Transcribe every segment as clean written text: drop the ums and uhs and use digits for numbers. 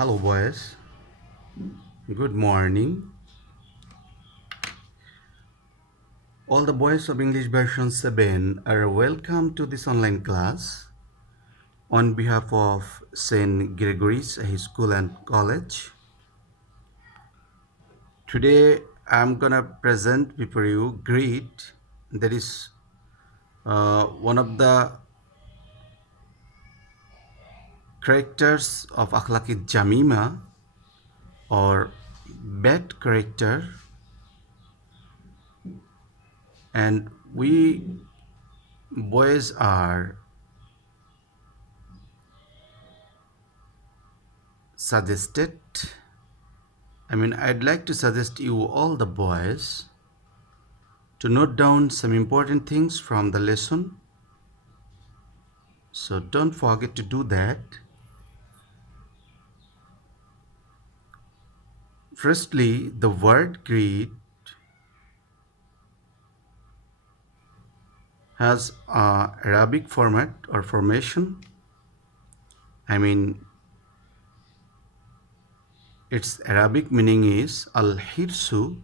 Hello, boys. Good morning. All the boys of English version 7 are welcome to this online class on behalf of St. Gregory's High School and College. Today, I'm gonna present before you greet. That is one of the characters of Akhlaqi Jamima or bad character, and we boys are suggested. I'd like to suggest you all the boys to note down some important things from the lesson. So don't forget to do that. Firstly, the word greed has a Arabic format or formation. I mean, its Arabic meaning is al-hirsu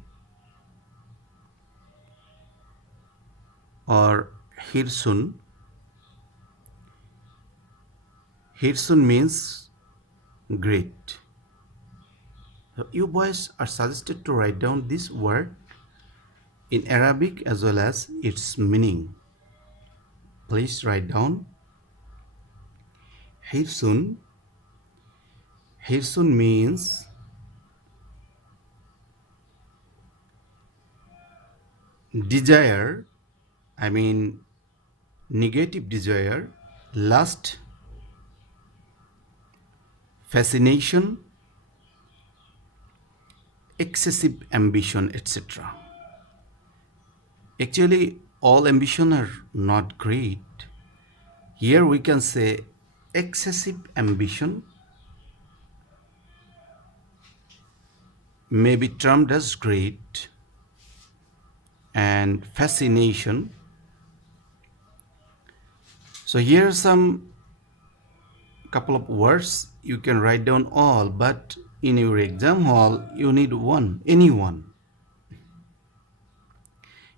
or hirsun. Hirsun means greed. So you boys are suggested to write down this word in Arabic as well as its meaning. Please write down Hirsun. Hirsun means desire, negative desire, lust, fascination, excessive ambition, etc. Actually, all ambition are not great. Here we can say excessive ambition may be termed as greed, and fascination. So here are some couple of words you can write down all, but in your exam hall you need anyone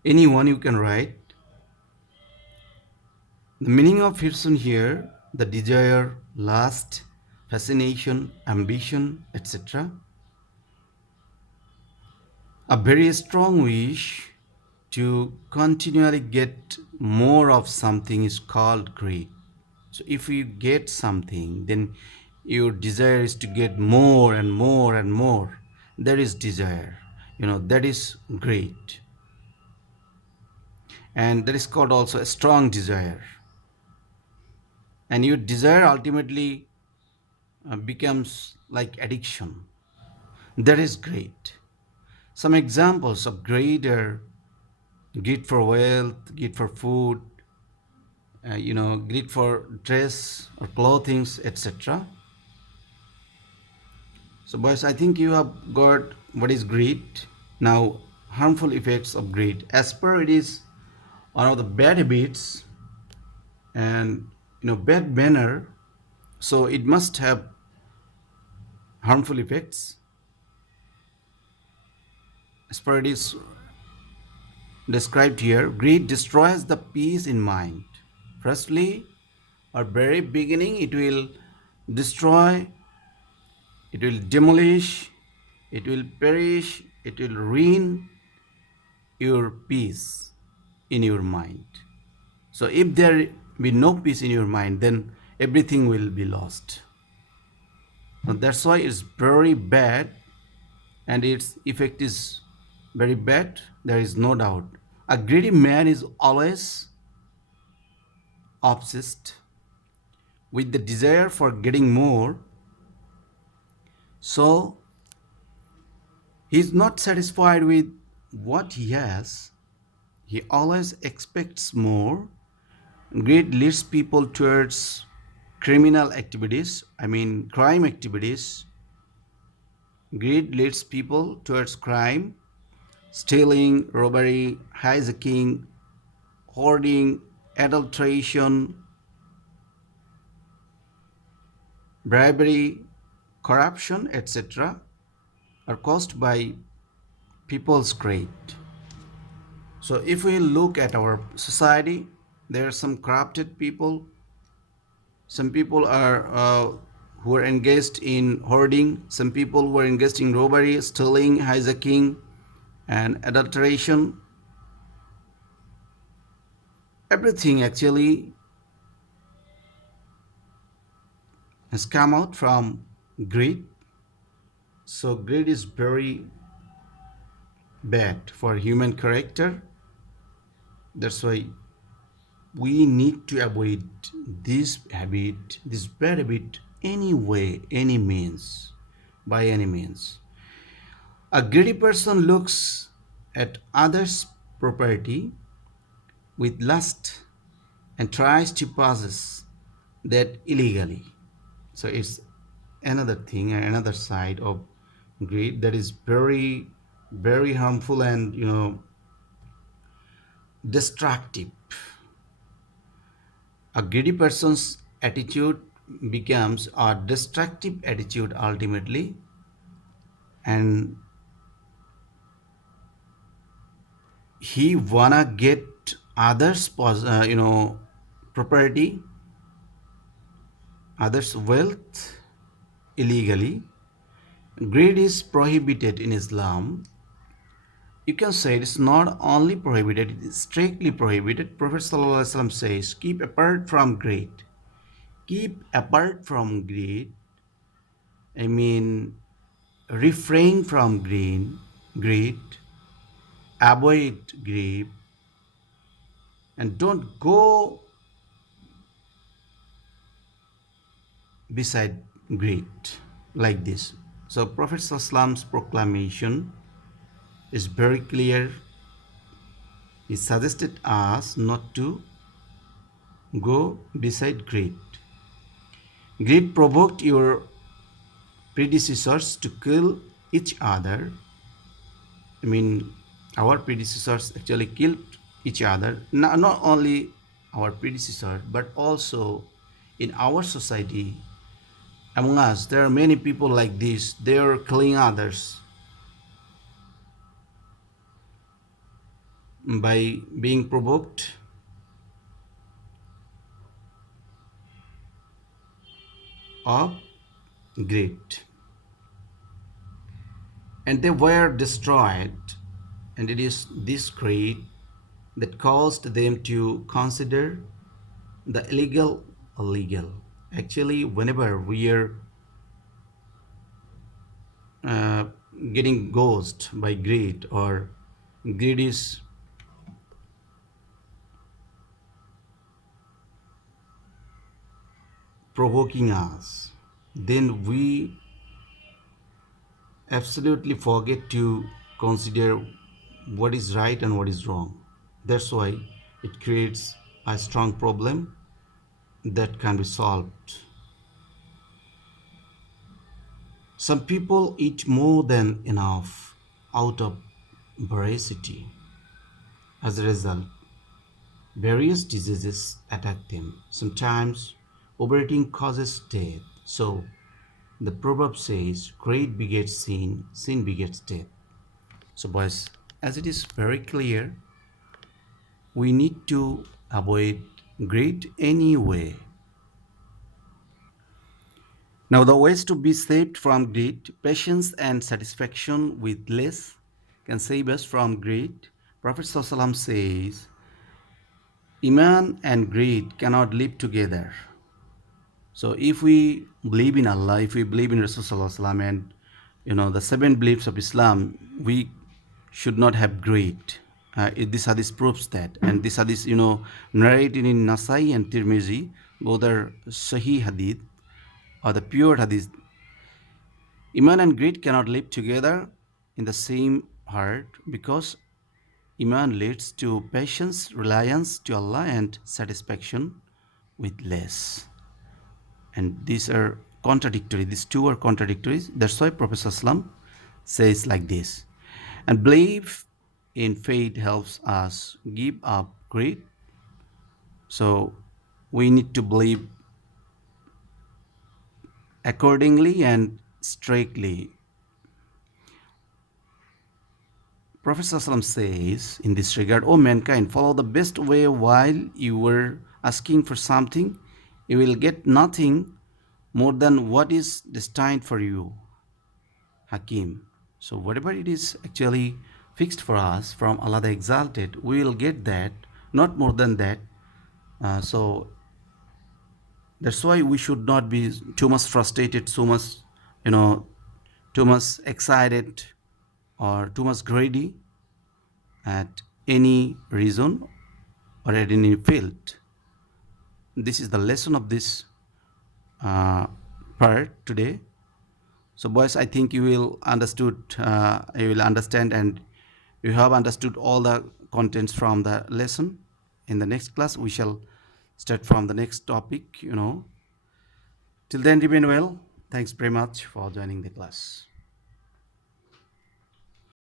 you can write. The meaning of Hirsun here, the desire, lust, fascination, ambition, etc. A very strong wish to continually get more of something is called greed. So if you get something, then your desire is to get more and more and more. That is desire. That is greed. And that is called also a strong desire. And your desire ultimately becomes like addiction. That is greed. Some examples of greed are greed for wealth, greed for food, greed for dress or clothing, etc. So boys, I think you have got what is greed. Now, harmful effects of greed. As per it is one of the bad habits and bad manner, so it must have harmful effects. As per it is described here, greed destroys the peace in mind. Firstly, or very beginning, it will destroy, it will demolish, it will perish, it will ruin your peace in your mind. So if there be no peace in your mind, then everything will be lost. So that's why it's very bad, and its effect is very bad. There is no doubt. A greedy man is always obsessed with the desire for getting more. So he is not satisfied with what he has. He always expects more. Greed leads people towards criminal activities, crime activities. Greed leads people towards crime, stealing, robbery, hijacking, hoarding, adulteration, bribery, corruption, etc., are caused by people's greed. So if we look at our society, there are some corrupted people. Some people are who are engaged in hoarding. Some people who are engaged in robbery, stealing, hijacking, and adulteration. Everything actually has come out from greed. So greed is very bad for human character. That's why we need to avoid this habit, this bad habit, any way, any means, by any means. A greedy person looks at others' property with lust and tries to possess that illegally. So it's another thing, another side of greed that is very, very harmful and destructive. A greedy person's attitude becomes a destructive attitude ultimately, and he wanna get others property, others wealth illegally. Greed is prohibited in Islam. You can say it's not only prohibited, it is strictly prohibited. Prophet ﷺ says, keep apart from greed. Keep apart from greed. I mean, refrain from greed, avoid greed, and don't go beside greed like this. So Prophet ﷺ's proclamation is very clear. He suggested us not to go beside greed. Greed provoked your predecessors to kill each other. I mean, our predecessors actually killed each other. Not only our predecessor, but also in our society, among us, there are many people like this. They are killing others by being provoked of greed. And they were destroyed. And it is this greed that caused them to consider the illegal illegal. Actually, whenever we are uh, getting ghosted by greed, or greed is provoking us, then we absolutely forget to consider what is right and what is wrong. That's why it creates a strong problem that can be solved. Some people eat more than enough out of voracity. As a result, various diseases attack them. Sometimes overeating causes death. So the proverb says, greed begets sin, sin begets death. So, boys, as it is very clear, we need to avoid greed anyway. Now, the ways to be saved from greed, patience and satisfaction with less can save us from greed. Prophet ﷺ says, Iman and greed cannot live together. So, if we believe in Allah, if we believe in Rasulullah and the seven beliefs of Islam, we should not have greed. This hadith proves that, and this hadith, narrated in Nasai and Tirmizi, both are Sahih hadith or the pure hadith. Iman and greed cannot live together in the same heart because Iman leads to patience, reliance to Allah, and satisfaction with less. And these are contradictory. These two are contradictory. That's why Prophet ﷺ says like this. And belief in faith helps us give up greed. So we need to believe accordingly and strictly. Prophet ﷺ says in this regard, O mankind, follow the best way while you were asking for something, you will get nothing more than what is destined for you. Hakim. So whatever it is actually fixed for us from Allah the Exalted, we will get that, not more than that. So that's why we should not be too much frustrated, so much, you know, too much excited or too much greedy at any reason or at any field. This is the lesson of this uh, part today. So, boys, I think you will understand, and you have understood all the contents from the lesson. In the next class, we shall start from the next topic. Till then, remain well. Thanks very much for joining the class.